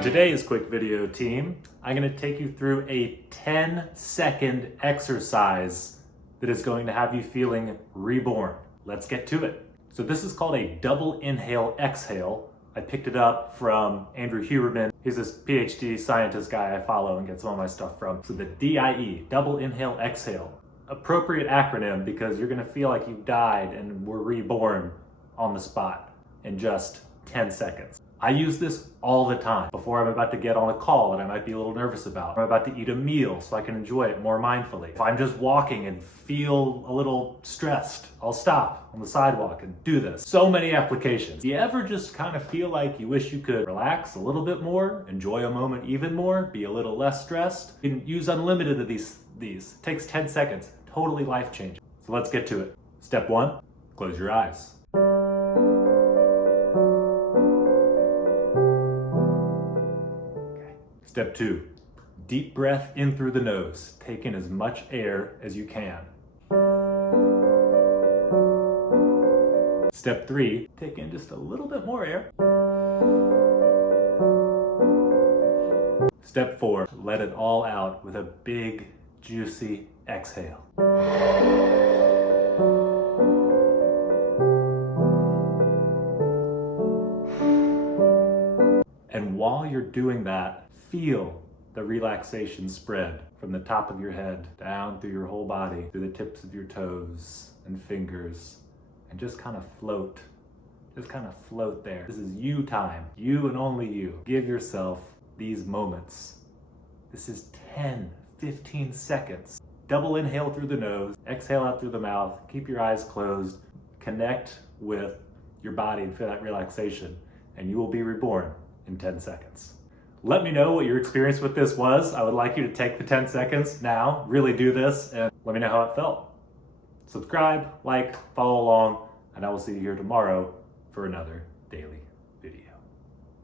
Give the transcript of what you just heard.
In today's quick video, team, I'm going to take you through a 10-second exercise that is going to have you feeling reborn. Let's get to it. So this is called a double inhale exhale. I picked it up from Andrew Huberman. He's this PhD scientist guy I follow and get some of my stuff from. So the DIE, double inhale exhale. Appropriate acronym because you're going to feel like you died and were reborn on the spot in just 10 seconds. I use this all the time before I'm about to get on a call that I might be a little nervous about. I'm about to eat a meal so I can enjoy it more mindfully. If I'm just walking and feel a little stressed, I'll stop on the sidewalk and do this. So many applications. Do you ever just kind of feel like you wish you could relax a little bit more, enjoy a moment even more, be a little less stressed? You can use unlimited of these. It takes 10 seconds, totally life-changing. So let's get to it. Step 1, close your eyes. Step 2, deep breath in through the nose. Take in as much air as you can. Step 3, take in just a little bit more air. Step 4, let it all out with a big, juicy exhale. And while you're doing that, feel the relaxation spread from the top of your head down through your whole body, through the tips of your toes and fingers, and just kind of float. Just kind of float there. This is you time, you and only you. Give yourself these moments. This is 10, 15 seconds. Double inhale through the nose, exhale out through the mouth, keep your eyes closed, connect with your body and feel that relaxation, and you will be reborn in 10 seconds. Let me know what your experience with this was. I would like you to take the 10 seconds now, really do this, and let me know how it felt. Subscribe, like, follow along, and I will see you here tomorrow for another daily.